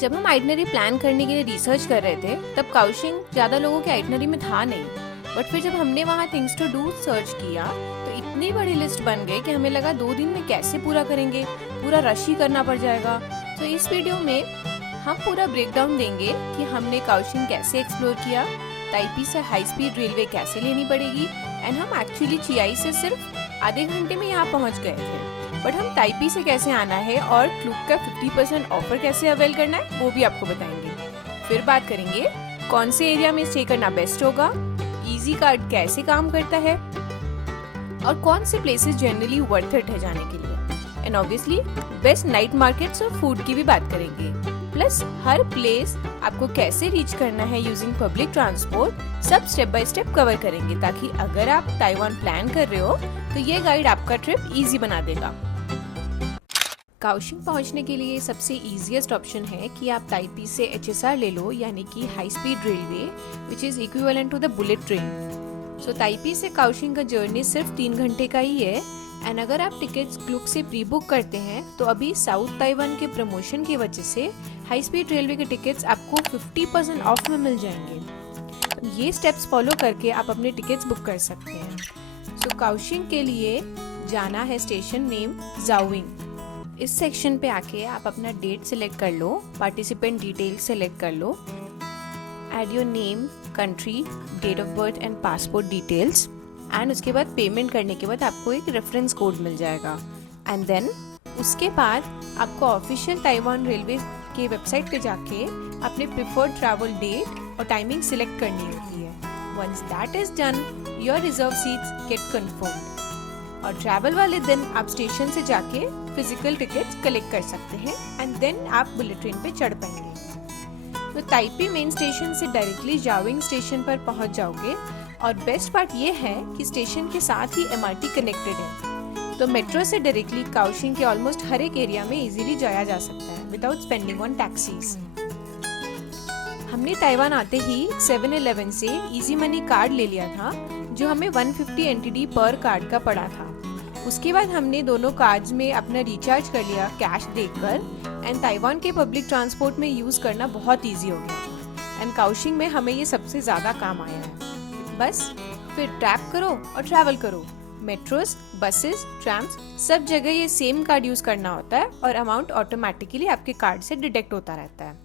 जब हम itinerary plan करने के लिए रिसर्च कर रहे थे तब काउशिंग ज़्यादा लोगों के आइटनरी में था नहीं, बट फिर जब हमने वहाँ थिंग्स टू डू सर्च किया तो इतनी बड़ी लिस्ट बन गई कि हमें लगा 2 दिन में कैसे पूरा करेंगे, पूरा रश ही करना पड़ जाएगा। तो इस वीडियो में हम पूरा ब्रेकडाउन देंगे कि हमने काउशिंग कैसे एक्सप्लोर किया, ताइपी से हाई स्पीड रेलवे कैसे लेनी पड़ेगी, एंड हम एक्चुअली चियाई से सिर्फ आधे घंटे में यहाँ पहुँच गए थे। बट हम ताइपी से कैसे आना है और क्लूक का 50% ऑफर कैसे अवेल करना है वो भी आपको बताएंगे। फिर बात करेंगे कौन से एरिया में स्टे करना बेस्ट होगा, इजी कार्ड कैसे काम करता है और कौन से प्लेसेस जनरली वर्थ इट है जाने के लिए, and obviously best night markets और फूड की भी बात करेंगे। प्लस हर प्लेस आपको कैसे रीच करना है यूजिंग पब्लिक ट्रांसपोर्ट, सब स्टेप बाय स्टेप कवर करेंगे ताकि अगर आप ताइवान प्लान कर रहे हो तो ये गाइड आपका ट्रिप इजी बना देगा। काउशिंग पहुंचने के लिए सबसे इजीएस्ट ऑप्शन है कि आप ताइपी से HSR ले लो, यानी कि high speed railway which is equivalent to the bullet train. So Taipei से काउशिंग का जर्नी सिर्फ 3 घंटे का ही है, एंड अगर आप टिकट्स क्लूक से प्री बुक करते हैं तो अभी साउथ ताइवान के प्रमोशन की वजह से हाई स्पीड रेलवे के टिकट्स आपको 50% ऑफ में मिल जाएंगे। ये स्टेप्स फॉलो करके आप अपने टिकट्स बुक कर सकते हैं। सो काउशिंग के लिए जाना है स्टेशन नेम जाओविंग। इस सेक्शन पे आके आप अपना डेट सिलेक्ट कर लो, पार्टिसिपेंट डिटेल सिलेक्ट कर लो, add your name, country, date of birth and passport details, and उसके बाद पेमेंट करने के बाद आपको एक रेफरेंस कोड मिल जाएगा। एंड देन उसके बाद आपको ऑफिशियल ताइवान रेलवे के वेबसाइट पे जाके अपने प्रिफर्ड ट्रैवल डेट और टाइमिंग सिलेक्ट करनी होती है। Once that is done, your reserve seats get confirmed और ट्रैवल वाले दिन आप स्टेशन से जाके फिजिकल टिकट्स कलेक्ट कर सकते हैं, एंड देन आप बुलेट ट्रेन पे चढ़ पाएंगे। तो ताइपी मेन स्टेशन से डायरेक्टली जाओविंग स्टेशन पर पहुंच जाओगे, और बेस्ट पार्ट ये है कि स्टेशन के साथ ही MRT कनेक्टेड है, तो मेट्रो से डायरेक्टली काउशिंग के ऑलमोस्ट हर एक एरिया में इजीली जाया जा सकता है विदाउट स्पेंडिंग ऑन टैक्सीज। हमने ताइवान आते ही 7-Eleven से इजी मनी कार्ड ले लिया था जो हमें 150 NTD पर कार्ड का पड़ा था। उसके बाद हमने दोनों कार्ड्स में अपना रिचार्ज कर लिया कैश देकर, एंड ताइवान के पब्लिक ट्रांसपोर्ट में यूज करना बहुत इजी हो गया, एंड काउशिंग में हमें ये सबसे ज्यादा काम आया है। बस फिर टैप करो और ट्रैवल करो। मेट्रोस, बसेस, ट्रैम्स सब जगह ये सेम कार्ड यूज करना होता है और अमाउंट ऑटोमेटिकली आपके कार्ड से डिटेक्ट होता रहता है,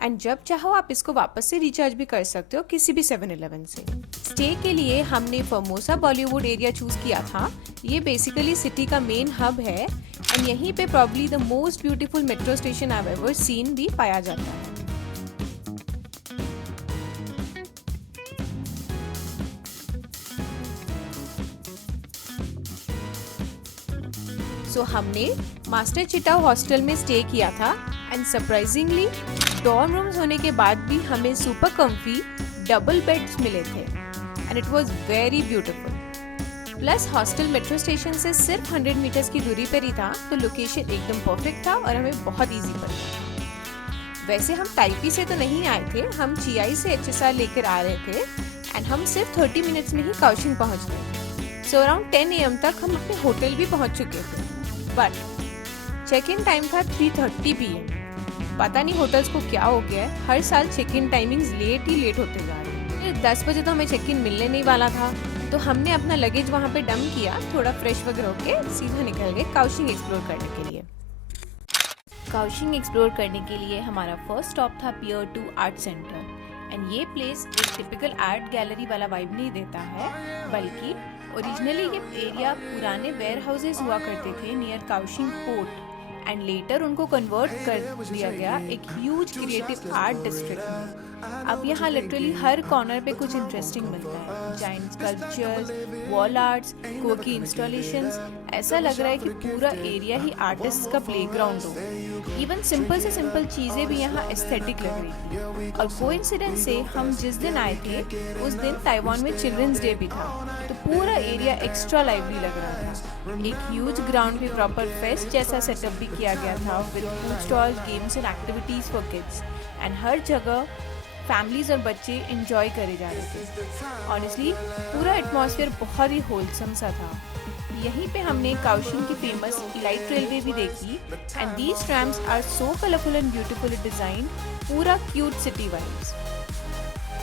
एंड जब चाहो आप इसको वापस से रिचार्ज भी कर सकते हो किसी भी 7-Eleven से। स्टे के लिए हमने फॉर्मोसा बॉलीवुड एरिया चूज किया था। ये बेसिकली सिटी का मेन हब है, एंड यहीं पे probably the most beautiful metro station I have ever seen भी पाया जाता है। सो हमने मास्टर चिटाओ हॉस्टल में स्टे किया था, एंड सरप्राइजिंगली डॉर्म रूम्स होने के बाद भी हमें सुपर कम्फी डबल बेड्स मिले थे, and it was very beautiful. Plus hostel metro station से सिर्फ 100 मीटर्स की दूरी पर ही था, तो लोकेशन एकदम परफेक्ट था और हमें बहुत इजी पड़ा। वैसे हम ताइपी से तो नहीं आए थे, हम चियाई से HSR लेकर आ रहे थे, एंड हम सिर्फ 30 मिनट्स में ही काउशिंग पहुंच गए। सो अराउंड 10 AM तक हम अपने होटल भी पहुंच चुके थे, बट चेक इन टाइम था 3:30 PM। पता नहीं होटल्स को क्या हो गया है, हर साल चेक इन टाइमिंग्स लेट होते जा रहे हैं। 10 बजे तो हमें चेक इन मिलने नहीं वाला था, तो हमने अपना लगेज वहाँ पे डंप किया, थोड़ा फ्रेश वगैरह होके सीधा निकल गए काउशिंग एक्सप्लोर करने के लिए। काउशिंग एक्सप्लोर करने के लिए हमारा फर्स्ट स्टॉप था पियर 2 आर्ट सेंटर, एंड ये प्लेस एक टिपिकल आर्ट गैलरी वाला वाइब नहीं देता है, बल्कि ओरिजिनली ये एरिया पुराने वेयर हाउसेज हुआ करते थे नियर काउशिंग पोर्ट, एंड लेटर उनको कन्वर्ट कर दिया गया एक ह्यूज क्रिएटिव आर्ट डिस्ट्रिक्ट में। अब यहाँ लिटरली हर कॉर्नर पे कुछ इंटरेस्टिंग मिलता है, जाइंट स्कल्पचर्स, वॉल आर्ट्स, कोकी इंस्टॉलेशंस। ऐसा लग रहा है कि पूरा एरिया ही आर्टिस्ट का प्लेग्राउंड हो। इवन सिंपल से सिंपल चीजें भी यहाँ एस्थेटिक लग रही थी, और कोइंसिडेंस से हम जिस दिन आए थे उस दिन ताइवान में चिल्ड्रंस डे भी था, तो पूरा एरिया एक्स्ट्रा लाइवली लग रहा था। एक ह्यूज ग्राउंड में प्रॉपर फेस्ट जैसा सेटअप भी किया गया था with food stalls, games and activities for kids, and हर जगह फैमिलीज और बच्चे एंजॉय करे जा रहे थे। ऑनेस्टली पूरा एटमॉस्फेयर बहुत ही होलसम सा था। यहीं पे हमने काओशिंग की फेमस लाइट रेलवे भी देखी and these trams are so colourful and beautifully design, पूरा क्यूट सिटी वाइब्स।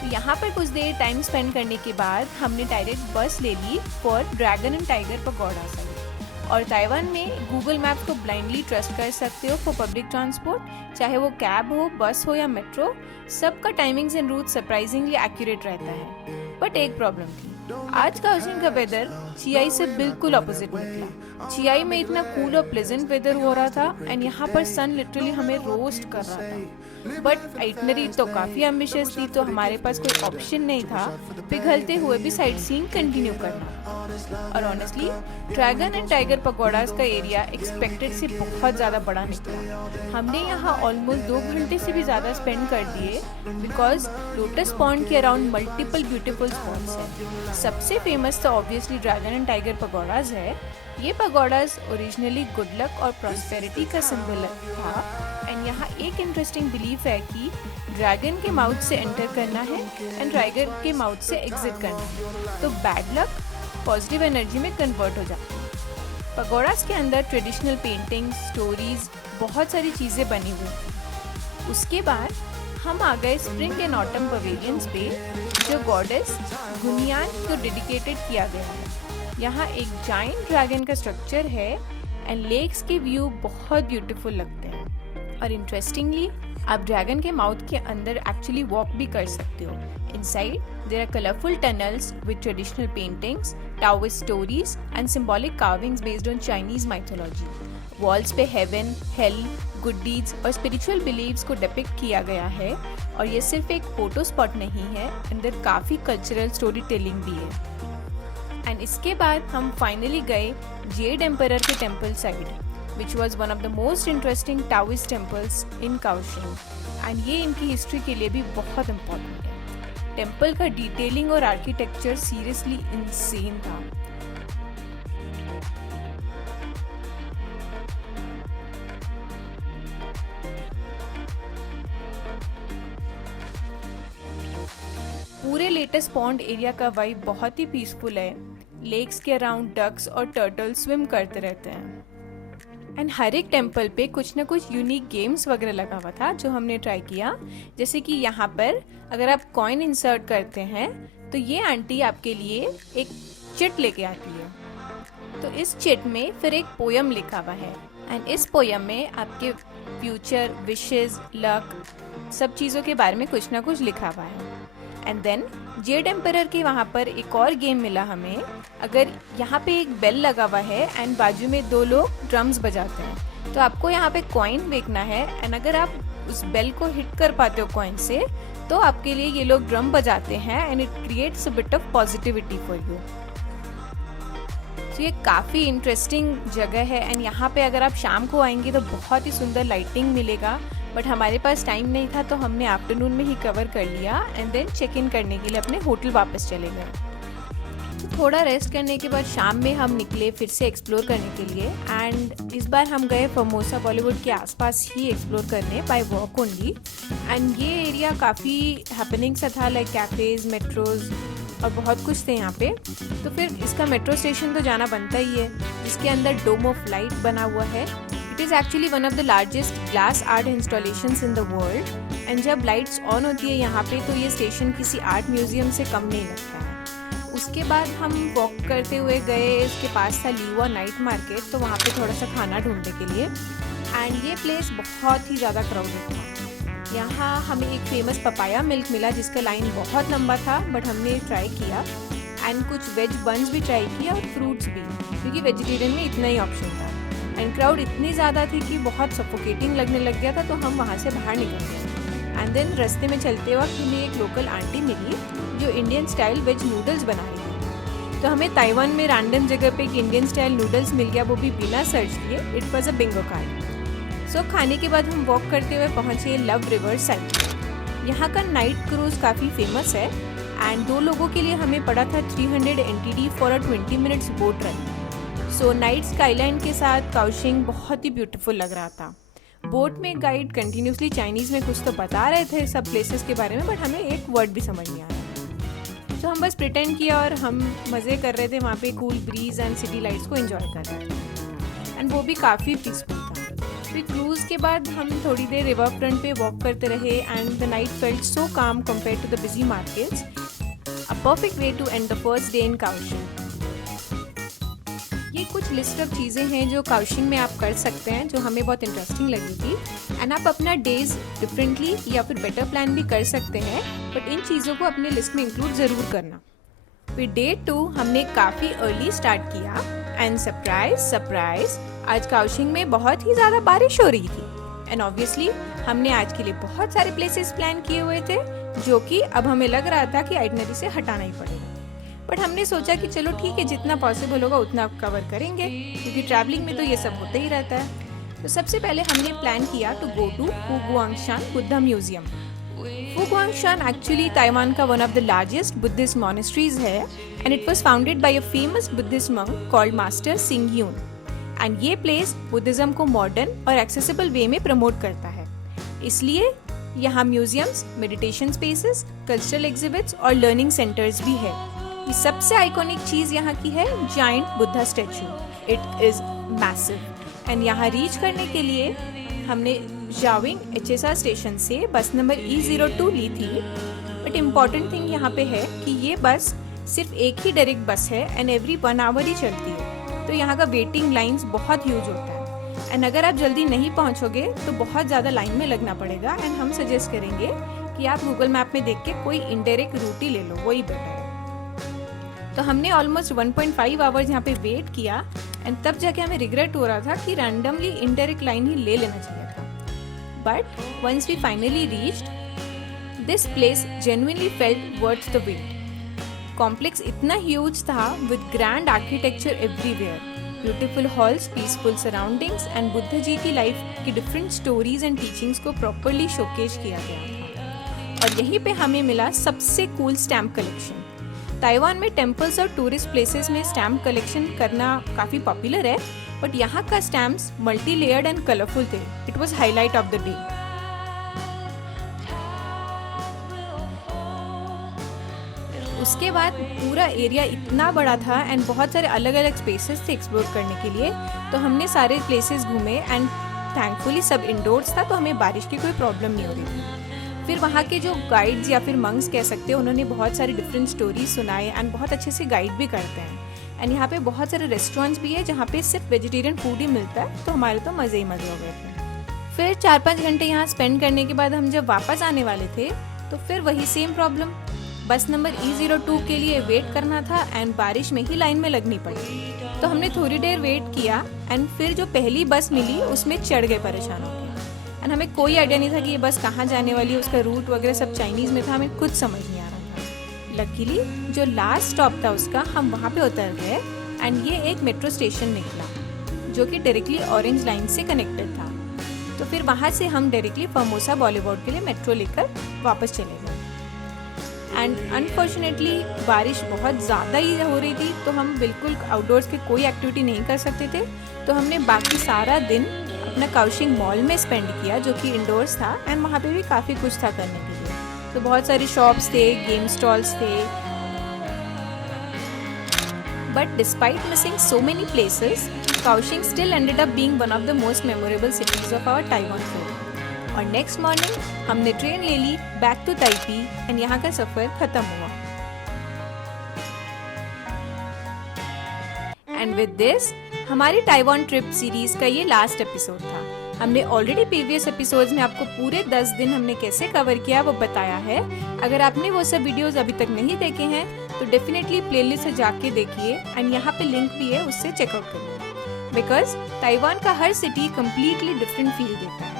तो यहाँ पर कुछ देर टाइम स्पेंड करने के बाद हमने डायरेक्ट बस ले ली for dragon and tiger pagoda side. और ताइवान में गूगल मैप्स को ब्लाइंडली ट्रस्ट कर सकते हो फॉर पब्लिक ट्रांसपोर्ट, चाहे वो कैब हो, बस हो या मेट्रो, सबका timings and route surprisingly accurate रहता है। बट एक प्रॉब्लम थी, आज काओशिंग का वेदर चियाई से बिल्कुल अपोजिट निकला। चियाई में इतना कूल और प्लेजेंट वेदर हो रहा था एंड यहाँ पर सन लिटरली हमें रोस्ट कर रहा था। बट आइटनरी तो काफी एम्बिशियस थी, तो हमारे पास कोई ऑप्शन नहीं था पिघलते हुए भी साइट सीइंग कंटिन्यू करना। और honestly dragon and tiger pakoras का एरिया एक्सपेक्टेड से बहुत ज़्यादा बड़ा निकला। हमने यहाँ ऑलमोस्ट 2 घंटे से भी ज़्यादा स्पेंड कर दिए बिकॉज लोटस पॉन्ड के अराउंड मल्टीपल ब्यूटीफुल स्पॉट्स हैं। सबसे फेमस तो ऑब्वियसली ड्रैगन एंड टाइगर पगोडाज है। ये पगोडाज ओरिजिनली गुड लक और प्रॉस्पेरिटी का सिंबल था एंड यहाँ एक इंटरेस्टिंग बिलीफ है कि ड्रैगन के माउथ से एंटर करना है एंड टाइगर के माउथ से एग्जिट करना है, तो बैड लक पॉजिटिव एनर्जी में कन्वर्ट हो जाती है। पगोडास के अंदर ट्रेडिशनल पेंटिंग्स, स्टोरीज, बहुत सारी चीज़ें बनी हुई थी। उसके बाद हम आ गए स्प्रिंग एंड ऑटम पवेलियंस पे, जो गॉडेस गुनियान को डेडिकेटेड किया गया है। यहाँ एक जाइंट ड्रैगन का स्ट्रक्चर है एंड लेक्स के व्यू बहुत ब्यूटीफुल लगते हैं। और इंटरेस्टिंगली आप ड्रैगन के माउथ के अंदर एक्चुअली वॉक भी कर सकते हो। Inside there are colourful tunnels with traditional paintings, Taoist stories and symbolic carvings based on Chinese mythology. Walls पे हेवन, हेल, गुड डीड्स और स्पिरिचुअल बिलीव्स को डिपिक्ट किया गया है। और ये सिर्फ एक फोटो स्पॉट नहीं है, अंदर काफ़ी कल्चरल स्टोरी टेलिंग भी है। एंड इसके बाद हम फाइनली गए जेड एम्परर के temple side, which was one of the most interesting Taoist temples in Kaohsiung, and ये इनकी हिस्ट्री के लिए भी बहुत इम्पोर्टेंट है। टेम्पल का डिटेलिंग और आर्किटेक्चर सीरियसली इंसेन था। पूरे लेटेस्ट पॉन्ड एरिया का वाइब बहुत ही पीसफुल है। लेक्स के अराउंड डक्स और टर्टल स्विम करते रहते हैं एंड हर एक टेम्पल पे कुछ ना कुछ यूनिक गेम्स वगैरह लगा हुआ था जो हमने ट्राई किया। जैसे कि यहाँ पर अगर आप कॉइन इंसर्ट करते हैं तो ये आंटी आपके लिए एक चिट लेके आती है। तो इस चिट में फिर एक पोयम लिखा हुआ है एंड इस पोयम में आपके फ्यूचर, विशेस, लक, सब चीज़ों के बारे में कुछ ना कुछ लिखा हुआ है। एंड देन जेड एम्परर के वहाँ पर एक और गेम मिला हमें। अगर यहाँ पे एक बेल लगा हुआ है एंड बाजू में 2 लोग ड्रम्स बजाते हैं, तो आपको यहाँ पे कॉइन फेंकना है एंड अगर आप उस बेल को हिट कर पाते हो कॉइन से, तो आपके लिए ये लोग ड्रम बजाते हैं and it creates a bit of positivity for you. तो ये काफ़ी इंटरेस्टिंग जगह है एंड यहाँ पे अगर आप शाम को आएंगे तो बहुत ही सुंदर लाइटिंग मिलेगा। बट हमारे पास टाइम नहीं था तो हमने आफ्टरनून में ही कवर कर लिया एंड देन चेक इन करने के लिए अपने होटल वापस चले गए। तो थोड़ा रेस्ट करने के बाद शाम में हम निकले फिर से एक्सप्लोर करने के लिए एंड इस बार हम गए फॉर्मोसा बॉलीवुड के आसपास ही एक्सप्लोर करने बाय वॉक ओनली। एंड ये एरिया काफ़ी हैपनिंग सा था, लाइक कैफेज, मेट्रोज और बहुत कुछ थे यहाँ पे। तो फिर इसका मेट्रो स्टेशन तो जाना बनता ही है, जिसके अंदर डोम ऑफ लाइट बना हुआ है। It is actually one of the largest glass art installations in the world and जब लाइट्स ऑन होती है यहाँ पे तो ये स्टेशन किसी आर्ट म्यूजियम से कम नहीं लगता है। उसके बाद हम वॉक करते हुए गए, इसके पास था लीवा नाइट मार्केट, तो वहाँ पे थोड़ा सा खाना ढूंढने के लिए। एंड ये प्लेस बहुत ही ज़्यादा क्राउडेड था। यहाँ हमें एक फेमस पपाया मिल्क मिला जिसका लाइन बहुत लंबा था, बट हमने ट्राई किया एंड कुछ वेज बन्स भी ट्राई किया और फ्रूट्स भी, क्योंकि वेजिटेरियन में इतना ही ऑप्शन था। एंड क्राउड इतनी ज़्यादा थी कि बहुत सफोकेटिंग लगने लग गया था, तो हम वहाँ से बाहर निकल गए। एंड देन रास्ते में चलते वक्त हमें एक लोकल आंटी मिली जो इंडियन स्टाइल वेज नूडल्स बना रही थी। तो हमें ताइवान में रैंडम जगह पे एक इंडियन स्टाइल नूडल्स मिल गया, वो भी बिना सर्च किए। It was a bingo card. So खाने के बाद हम वॉक करते हुए पहुँचे लव रिवर साइड। यहाँ का नाइट क्रूज काफ़ी फेमस है एंड 2 लोगों के लिए हमें पड़ा था 300 NTD for a 20 minutes boat ride. So night skyline के साथ काओशिंग बहुत ही ब्यूटीफुल लग रहा था। बोट में गाइड कंटिन्यूसली चाइनीज़ में कुछ तो बता रहे थे सब प्लेसेस के बारे में, बट हमें एक वर्ड भी समझ नहीं आ रहा। तो हम बस प्रिटेंड किया और हम मज़े कर रहे थे वहाँ पे, cool breeze and city lights को एंजॉय कर रहे थे, एंड वो भी काफ़ी पीसफुल था। फिर क्रूज़ के बाद हम थोड़ी देर रिवर फ्रंट पे वॉक करते रहे and the night felt so calm compare to the busy markets. A perfect way to end the first day in Kaohsiung. ये कुछ लिस्ट ऑफ चीज़ें हैं जो काओशिंग में आप कर सकते हैं, जो हमें बहुत इंटरेस्टिंग लगी थी, एंड आप अपना डेज डिफरेंटली या फिर बेटर प्लान भी कर सकते हैं, बट इन चीज़ों को अपने लिस्ट में इंक्लूड ज़रूर करना। फिर डे 2 हमने काफ़ी अर्ली स्टार्ट किया एंड सरप्राइज आज काओशिंग में बहुत ही ज़्यादा बारिश हो रही थी, एंड ऑब्वियसली हमने आज के लिए बहुत सारे प्लेसेस प्लान किए हुए थे जो कि अब हमें लग रहा था कि आइटनरी से हटाना ही पड़ेगा, बट हमने सोचा कि चलो ठीक है, जितना पॉसिबल होगा उतना कवर करेंगे, क्योंकि ट्रैवलिंग में तो ये सब होता ही रहता है। तो सबसे पहले हमने प्लान किया to go to Foguangshan Buddha museum. Foguangshan actually Taiwan का one of the largest Buddhist monasteries है, and it was founded by a famous Buddhist monk called master Hsing Yun, and ये प्लेस बुद्धिज्म को modern और accessible way में promote करता है। इसलिए यहाँ museums, meditation spaces, cultural exhibits और लर्निंग सेंटर्स भी है। ये सबसे आइकॉनिक चीज़ यहाँ की है giant Buddha statue. It is massive, and यहाँ रीच करने के लिए हमने जाविंग HSR स्टेशन से बस नंबर E02 ली थी, बट इम्पॉर्टेंट थिंग यहाँ पे है कि ये बस सिर्फ एक ही डायरेक्ट बस है एंड एवरी 1 आवर ही चलती है, तो यहाँ का वेटिंग लाइन्स बहुत ह्यूज होता है, एंड अगर आप जल्दी नहीं पहुँचोगे तो बहुत ज़्यादा लाइन में लगना पड़ेगा, एंड हम सजेस्ट करेंगे कि आप गूगल मैप में देख के कोई इनडायरेक्ट रूट ही ले लो, वही बेटर है। तो हमने ऑलमोस्ट 1.5 आवर्स यहाँ पे वेट किया, एंड तब जाके हमें रिग्रेट हो रहा था कि रैंडमली इनडायरेक्ट लाइन ही ले लेना चाहिए था। But once we finally reached, this place genuinely felt worth the wait. Complex इतना ह्यूज था with grand architecture everywhere, beautiful halls, peaceful surroundings, and Buddha ji की लाइफ की डिफरेंट स्टोरीज एंड टीचिंग्स को properly showcase किया गया था। और यहीं पे हमें मिला सबसे कूल स्टैम्प कलेक्शन। ताइवान में टेम्पल्स और टूरिस्ट प्लेसेस में स्टैम्प कलेक्शन करना काफ़ी पॉपुलर है, बट यहाँ का stamps multi layered and colourful थे। It was highlight of the day. उसके बाद पूरा एरिया इतना बड़ा था एंड बहुत सारे अलग अलग स्पेसेस थे एक्सप्लोर करने के लिए, तो हमने सारे प्लेसेस घूमे, एंड थैंकफुली सब इंडोर्स था, तो हमें बारिश की कोई प्रॉब्लम नहीं हो रही थी। फिर वहाँ के जो गाइड्स या फिर मंक्स कह सकते हैं, उन्होंने बहुत सारी डिफरेंट स्टोरीज सुनाए एंड बहुत अच्छे से गाइड भी करते हैं, एंड यहाँ पे बहुत सारे रेस्टोरेंट्स भी है जहाँ पे सिर्फ वेजिटेरियन फूड ही मिलता है, तो हमारे तो मज़े ही मज़े हो गए थे। फिर 4-5 घंटे यहाँ स्पेंड करने के बाद हम जब वापस आने वाले थे, तो फिर वही सेम प्रॉब्लम, बस नंबर E02 के लिए वेट करना था एंड बारिश में ही लाइन में लगनी पड़ी। तो हमने थोड़ी देर वेट किया एंड फिर जो पहली बस मिली उसमें चढ़ गए परेशान होकर, एंड हमें कोई आइडिया नहीं था कि ये बस कहाँ जाने वाली है, उसका रूट वगैरह सब चाइनीज़ में था, हमें कुछ समझ नहीं आ रहा था। लकीली जो लास्ट स्टॉप था उसका, हम वहाँ पे उतर गए, एंड ये एक मेट्रो स्टेशन निकला जो कि डायरेक्टली ऑरेंज लाइन से कनेक्टेड था। तो फिर वहाँ से हम डायरेक्टली फॉर्मोसा बॉलीवुड के लिए मेट्रो लेकर वापस चले गए, एंड अनफॉर्चुनेटली बारिश बहुत ज़्यादा ही हो रही थी, तो हम बिल्कुल आउटडोर्स की कोई एक्टिविटी नहीं कर सकते थे। तो हमने बाकी सारा दिन अपना काओशिंग मॉल में स्पेंड किया, जो कि इंडोर्स था, एंड वहाँ पे भी काफ़ी कुछ था करने के लिए। तो बहुत सारी शॉप्स थे, गेम स्टॉल्स थे, but despite missing so many places, Kaohsiung still ended up being one of the most memorable cities of our Taiwan trip. और नेक्स्ट मॉर्निंग हमने ट्रेन ले ली बैक टू ताइपी, एंड यहाँ का सफ़र ख़त्म हुआ। एंड विद दिस हमारी ताइवान ट्रिप सीरीज का ये लास्ट एपिसोड था। हमने ऑलरेडी प्रीवियस एपिसोड्स में आपको पूरे 10 दिन हमने कैसे कवर किया वो बताया है। अगर आपने वो सब वीडियोस अभी तक नहीं देखे हैं तो डेफिनेटली प्लेलिस्ट से जाके देखिए, एंड यहाँ पे लिंक भी है, उससे चेकआउट करिए, बिकॉज ताइवान का हर सिटी कम्प्लीटली डिफरेंट फील देता है।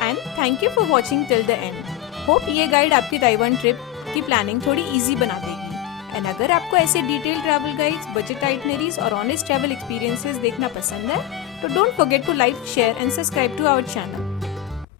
And thank you for watching till the end. Hope ये गाइड आपकी ताइवान ट्रिप की प्लानिंग थोड़ी ईजी बना देगी। एंड अगर आपको ऐसे detail travel guides, budget itineraries और ऑनेस्ट ट्रैवल एक्सपीरियंसेस देखना पसंद है, तो don't forget to like, share and subscribe to our channel.